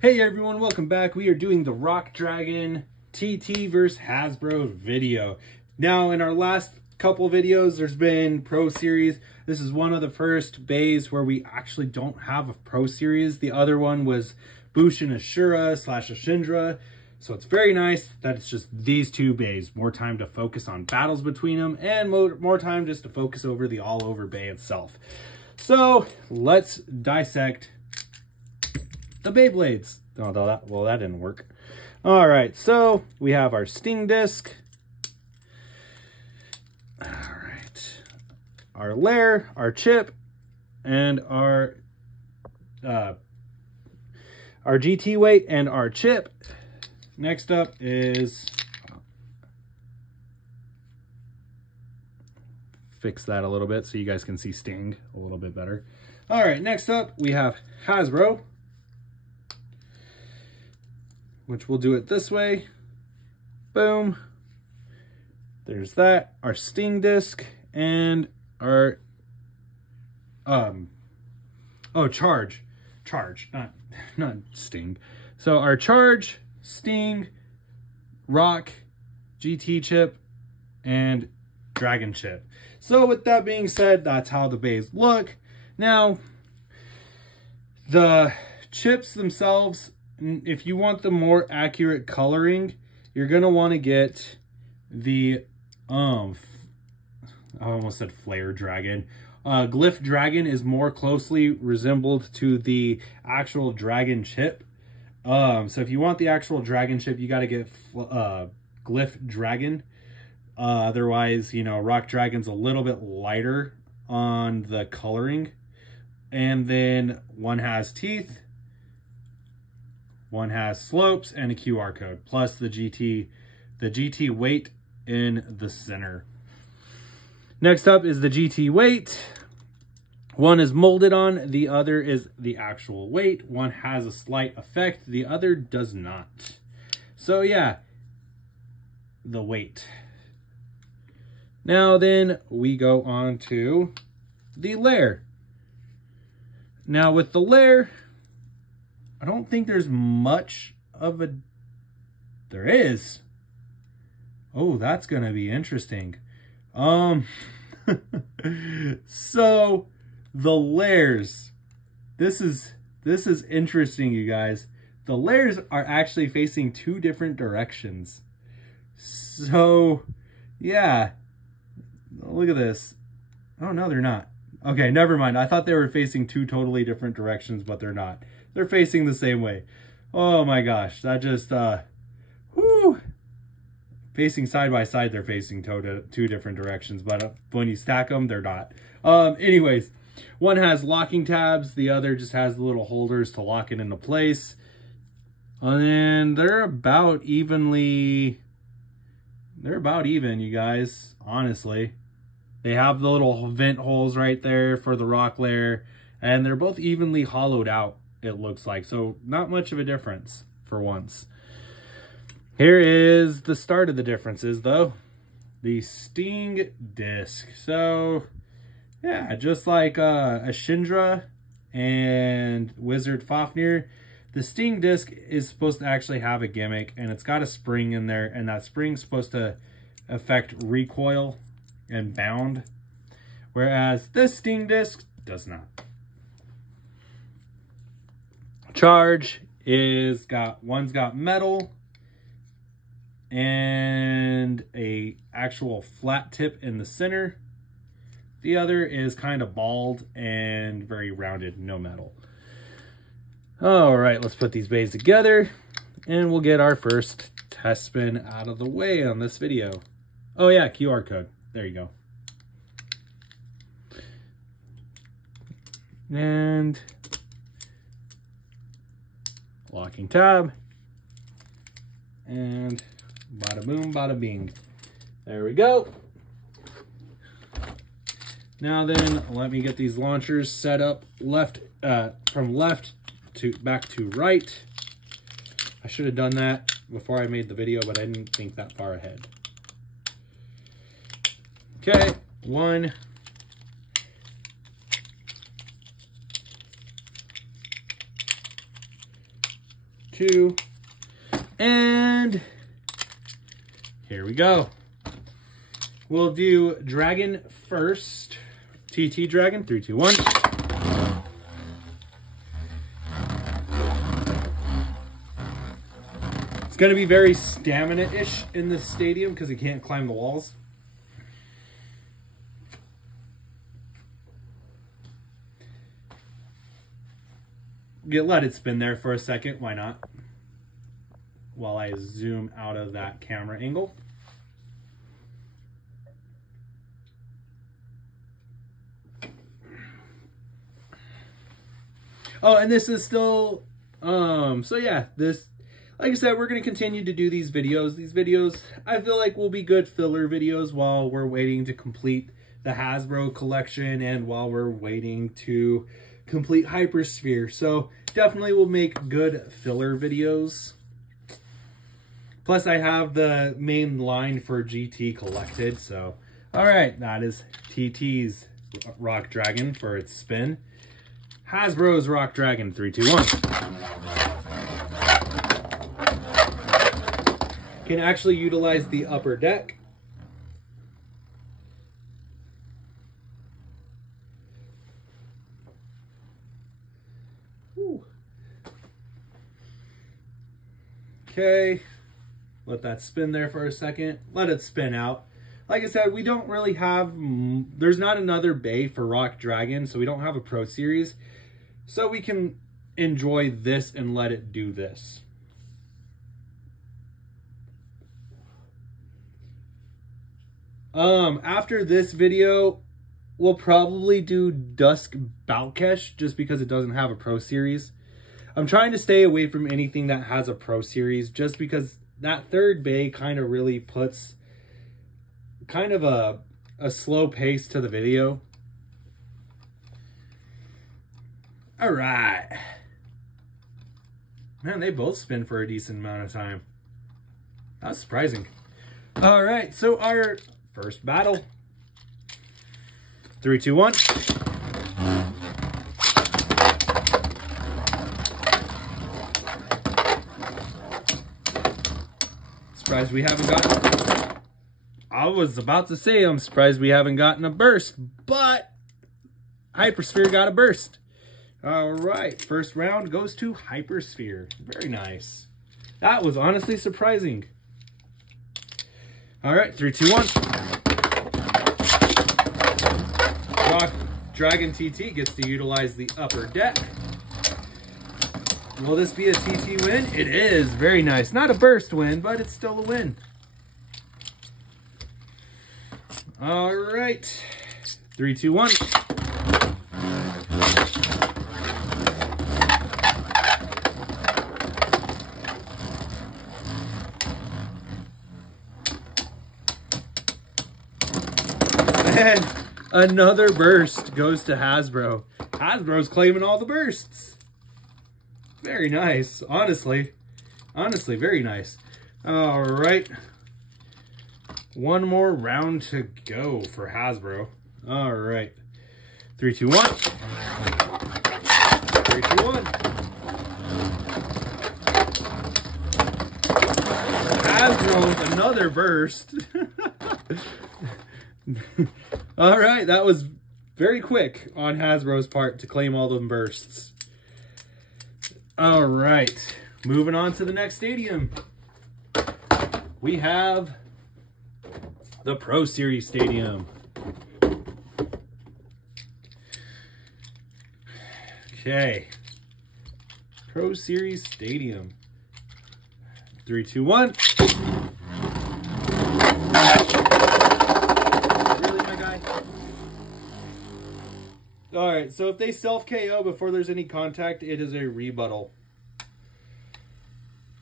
Hey everyone, welcome back. We are doing the Rock Dragon TT vs Hasbro video. Now, in our last couple videos, there's been Pro Series. This is one of the first bays where we actually don't have a Pro Series. The other one was Bushin Ashura / Ashindra. So it's very nice that it's just these two bays. More time to focus on battles between them and more time just to focus over the all-over bay itself. So let's dissect the Beyblades. Oh, that didn't work. All right, so we have our Sting Disc. All right, our Lair, our Chip, and our GT weight and our Chip. Next up is, fix that a little bit so you guys can see Sting a little bit better. All right, next up we have Hasbro, which we'll do it this way. Boom. There's that. Our Sting Disc and our Charge, not Sting. So our Charge, Sting, Rock, GT Chip, and Dragon Chip. So with that being said, that's how the bays look. Now, the chips themselves, if you want the more accurate coloring, you're going to want to get the, I almost said Flare Dragon. Glyph Dragon is more closely resembled to the actual Dragon Chip. So if you want the actual Dragon Chip, you got to get Glyph Dragon. Otherwise, you know, Rock Dragon's a little bit lighter on the coloring. And then one has teeth, one has slopes, and a QR code, plus the GT weight in the center. Next up is the GT weight. One is molded on, the other is the actual weight. One has a slight effect, the other does not. So yeah, the weight. Now then, we go on to the Lair. Now with the Lair, I don't think there's much of a... There is. Oh, that's going to be interesting. So, the Lairs. This is interesting, you guys. The Lairs are actually facing two different directions. So, yeah. Look at this. Oh, no, they're not. Okay, never mind. I thought they were facing two totally different directions, but they're not. They're facing the same way. Oh my gosh, that just, whoo! Facing side by side, they're facing two different directions, but when you stack them, they're not. Anyways, one has locking tabs, the other just has the little holders to lock it into place. And they're about even, you guys, honestly. They have the little vent holes right there for the Rock Lair, and they're both evenly hollowed out, it looks like. So not much of a difference for once. Here is the start of the differences, though. The Sting Disc. So, yeah, just like Ashindra and Wizard Fafnir, the Sting Disc is supposed to actually have a gimmick, and it's got a spring in there, and that spring's supposed to affect recoil and bound, whereas this Sting Disc does not. Charge one's got metal and a actual flat tip in the center. The other is kind of bald and very rounded, no metal. All right, let's put these bays together and we'll get our first test spin out of the way on this video. Oh yeah, QR code. There you go. And locking tab. And bada boom, bada bing. There we go. Now then, let me get these launchers set up from left to back to right. I should have done that before I made the video, but I didn't think that far ahead. Okay, one, 2. And here we go. We'll do Dragon first. TT Dragon, 3, 2, 1. It's going to be very stamina-ish in this stadium because he can't climb the walls. Let it spin there for a second. Why not? While I zoom out of that camera angle. Oh, and this is still, so yeah, this, like I said, we're going to continue to do these videos. These videos, I feel like will be good filler videos while we're waiting to complete the Hasbro collection and while we're waiting to complete Hypersphere. So definitely will make good filler videos. Plus I have the main line for GT collected. So, all right, that is TT's Rock Dragon for its spin. Hasbro's Rock Dragon, 3, 2, 1. Can actually utilize the upper deck. Whew. Okay, let that spin there for a second. Let it spin out. Like I said, we don't really have, there's not another bay for Rock Dragon, so we don't have a Pro Series. So we can enjoy this and let it do this. After this video, we'll probably do Dusk Balkesh just because it doesn't have a Pro Series. I'm trying to stay away from anything that has a Pro Series just because that third bay kind of really puts kind of a slow pace to the video. All right. Man, they both spin for a decent amount of time. That's surprising. All right, so our first battle. 3, 2, 1. Surprised we haven't gotten... I was about to say I'm surprised we haven't gotten a burst, but Hypersphere got a burst. All right, first round goes to Hypersphere. Very nice. That was honestly surprising. All right, 3, 2, 1. Rock Dragon TT gets to utilize the upper deck. Will this be a TT win? It is. Very nice. Not a burst win, but it's still a win. All right, 3, 2, 1. And another burst goes to Hasbro. Hasbro's claiming all the bursts. Very nice, honestly. Honestly, very nice. All right. One more round to go for Hasbro. All right. 3, 2, 1. 3, 2, 1. Hasbro with another burst. All right, that was very quick on Hasbro's part to claim all them bursts. All right, moving on to the next stadium. We have the Pro Series Stadium. Okay, Pro Series Stadium. 3, 2, 1. All right, so if they self-KO before there's any contact, it is a rebuttal.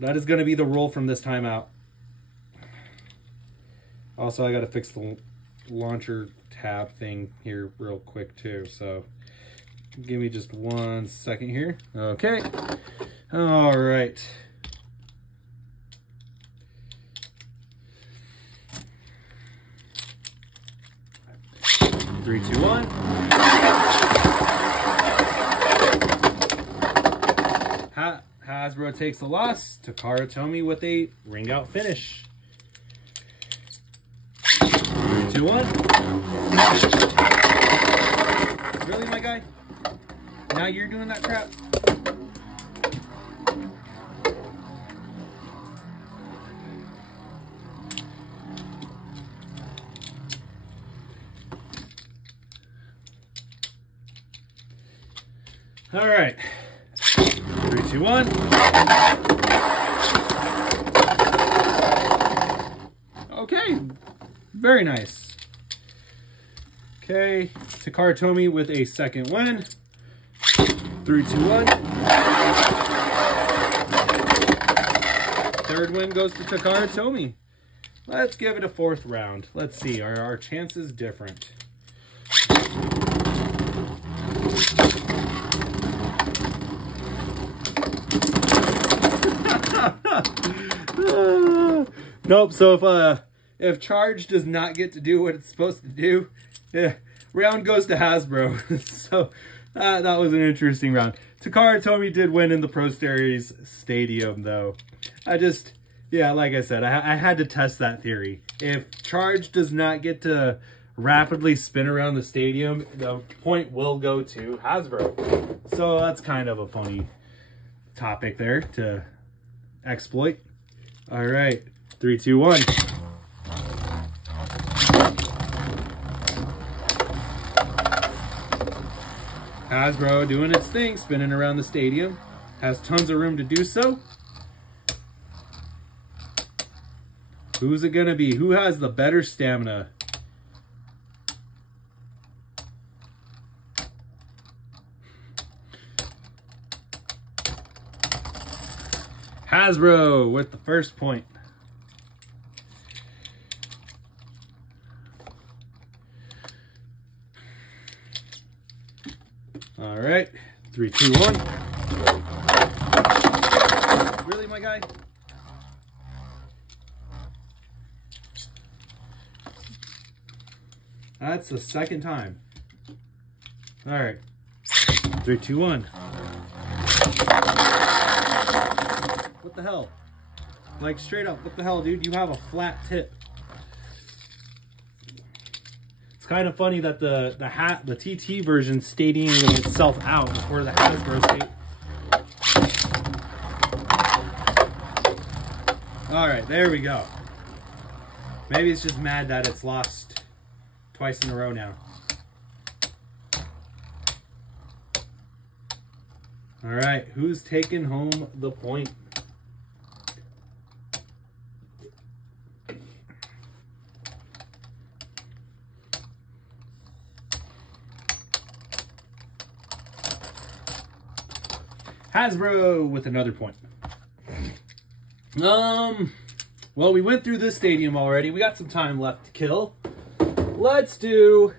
That is going to be the rule from this time out. Also, I got to fix the launcher tab thing here real quick too, so give me just 1 second here. Okay. All right. Three, two, 1. Hasbro takes the loss. Takara Tomy with a ring out finish. 3, 2, 1. Really, my guy? Now you're doing that crap? All right. 3, 2, 1. Okay. Very nice. Okay. Takara Tomy with a second win. 3, 2, 1. Third win goes to Takara Tomy. Let's give it a fourth round. Let's see. Are our chances different? Nope. So if Charge does not get to do what it's supposed to do, round goes to Hasbro. So that was an interesting round. Takara Tomy did win in the Pro Series Stadium, though. Yeah, like I said, I had to test that theory. If Charge does not get to rapidly spin around the stadium, the point will go to Hasbro. So that's kind of a funny topic there to exploit. All right, 3, 2, 1. Hasbro doing its thing, spinning around the stadium. Has tons of room to do so. Who's it gonna be? Who has the better stamina? Hasbro with the first point. All right, 3, 2, 1. Really, my guy? That's the second time. All right, 3, 2, 1. What the hell? Like, straight up, what the hell, dude? You have a flat tip. It's kind of funny that the TT version stadiuming itself out before the Hasbro state. All right, there we go. Maybe it's just mad that it's lost twice in a row now. All right, who's taking home the point? Hasbro with another point. Well, we went through this stadium already. We got some time left to kill. Let's do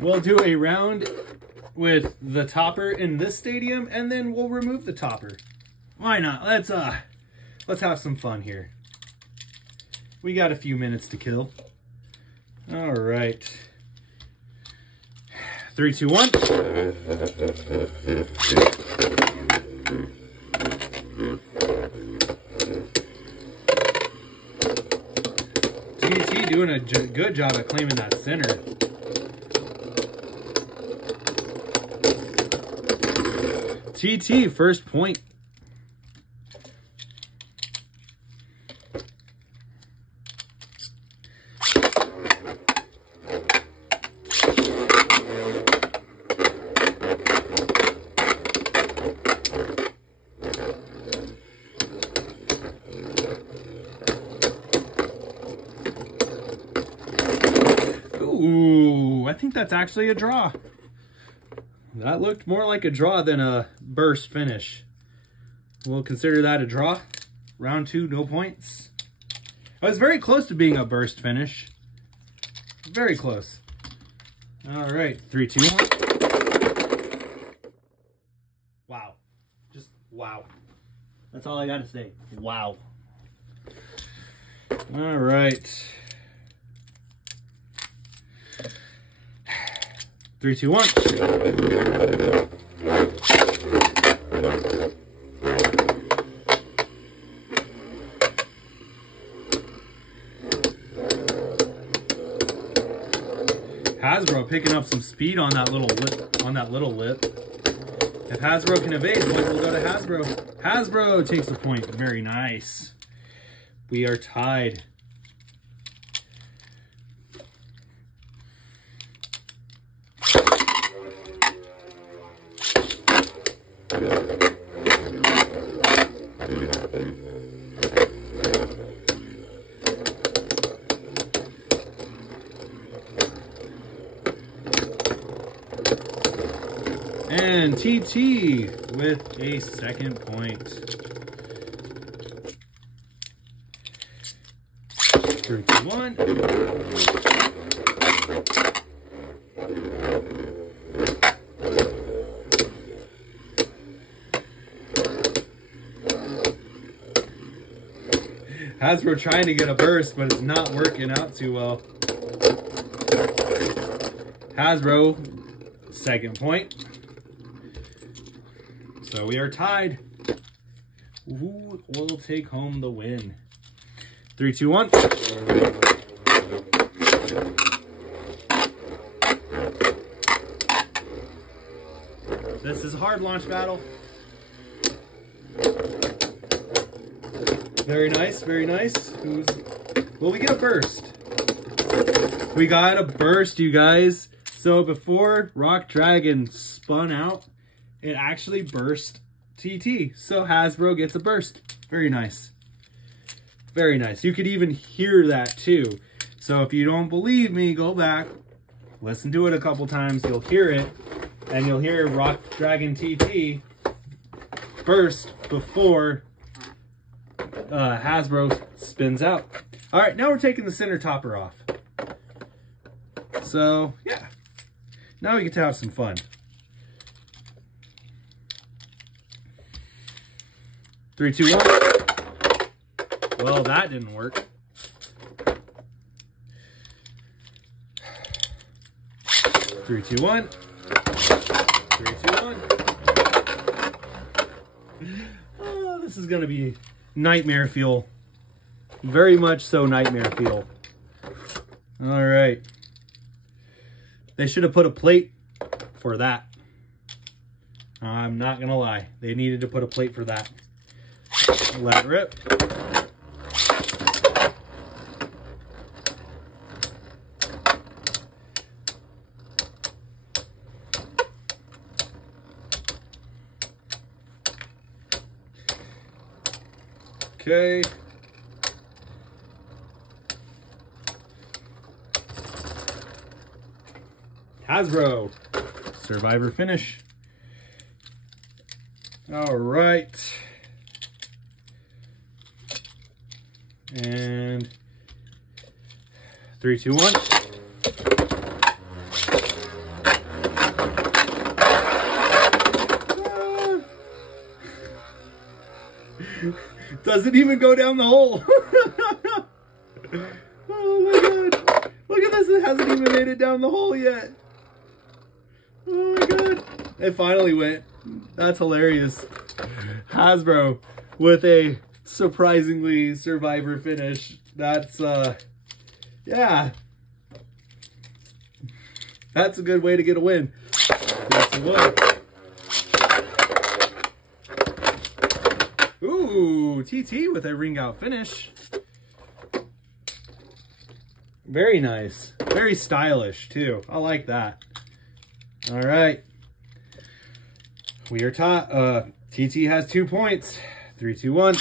we'll do a round with the topper in this stadium, and then we'll remove the topper. Why not? Let's have some fun here. We got a few minutes to kill. All right. 3, 2, 1. TT doing a good job at claiming that center. TT, first point. Ooh, I think that's actually a draw. That looked more like a draw than a burst finish. We'll consider that a draw. Round 2, no points. I was very close to being a burst finish. Very close. All right, 3, 2, 1. Wow. Just wow. That's all I got to say. Wow. All right. 3, 2, 1. Hasbro picking up some speed on that little lip. If Hasbro can evade, point will go to Hasbro. Hasbro takes the point. Very nice. We are tied. And TT with a second point. 3, 2, 1. Hasbro trying to get a burst, but it's not working out too well. Hasbro, second point. So we are tied. Who will take home the win? 3, 2, 1. This is a hard launch battle. Very nice, very nice. Will we get a burst? We got a burst, you guys. So before Rock Dragon spun out, it actually burst TT. So Hasbro gets a burst. Very nice. Very nice. You could even hear that too. So if you don't believe me, go back, listen to it a couple times. You'll hear it. And you'll hear Rock Dragon TT burst before Hasbro spins out. All right, now we're taking the center topper off. So, yeah. Now we get to have some fun. 3, 2, 1. Well, that didn't work. 3, 2, 1. 3, 2, 1. Oh, this is gonna be nightmare fuel. Very much so nightmare fuel. All right. They should have put a plate for that. I'm not gonna lie. They needed to put a plate for that. Let it rip. Okay. Hasbro, Survivor finish. All right. And 3, 2, 1. Doesn't even go down the hole. Oh my god. Look at this. It hasn't even made it down the hole yet. Oh my god. It finally went. That's hilarious. Hasbro with a surprisingly Survivor finish. That's, yeah. That's a good way to get a win. Yes, it was. Ooh, TT with a ring out finish. Very nice. Very stylish, too. I like that. All right. We are TT has 2 points. 3, 2, 1.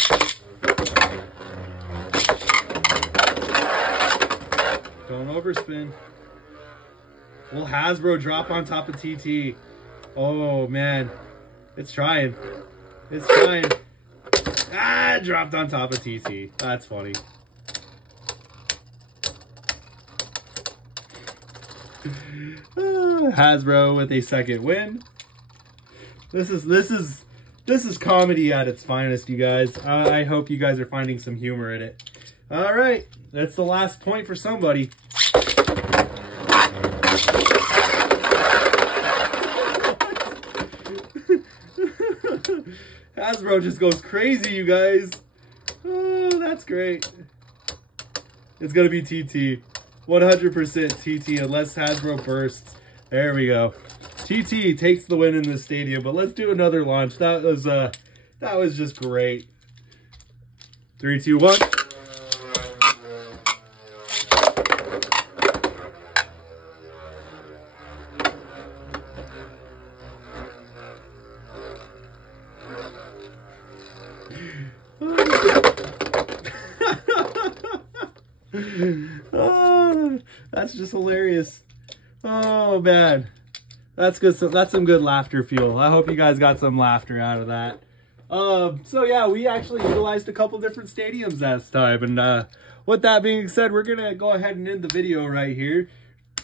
Don't overspin. Will Hasbro drop on top of TT? Oh, man. It's trying. It's trying. Ah, dropped on top of TT. That's funny. Hasbro with a second win. This is comedy at its finest, you guys. I hope you guys are finding some humor in it. All right, that's the last point for somebody. Hasbro just goes crazy, you guys. Oh, that's great. It's going to be TT. 100% TT unless Hasbro bursts. There we go. TT takes the win in this stadium, but let's do another launch. That was just great. 3, 2, 1. Oh, that's just hilarious. Oh man, that's good. So that's some good laughter fuel. I hope you guys got some laughter out of that. So yeah, we actually utilized a couple different stadiums that time, and with that being said, we're gonna go ahead and end the video right here.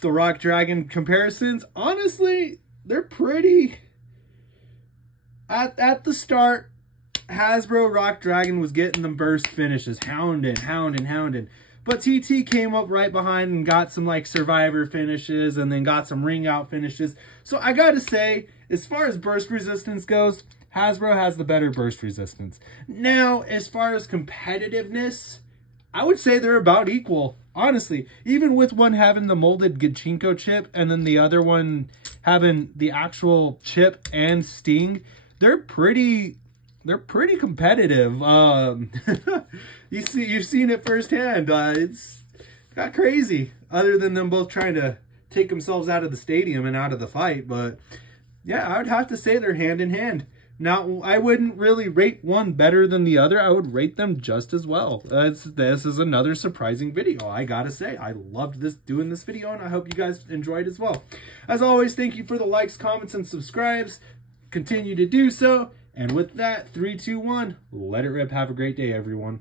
The Rock Dragon comparisons, honestly, they're pretty. At the start, Hasbro Rock Dragon was getting them burst finishes, hounding. But TT came up right behind and got some like survivor finishes and then got some ring out finishes. So I gotta say, as far as burst resistance goes, Hasbro has the better burst resistance. Now, as far as competitiveness, I would say they're about equal. Honestly, even with one having the molded Gachinko chip and then the other one having the actual chip and Sting, they're pretty competitive. You've seen it firsthand. It's got crazy. Other than them both trying to take themselves out of the stadium and out of the fight, but yeah, I would have to say they're hand in hand. Now, I wouldn't really rate one better than the other. I would rate them just as well. This is another surprising video. I gotta say, I loved doing this video, and I hope you guys enjoyed as well. As always, thank you for the likes, comments, and subscribes. Continue to do so. And with that, 3, 2, 1, let it rip. Have a great day, everyone.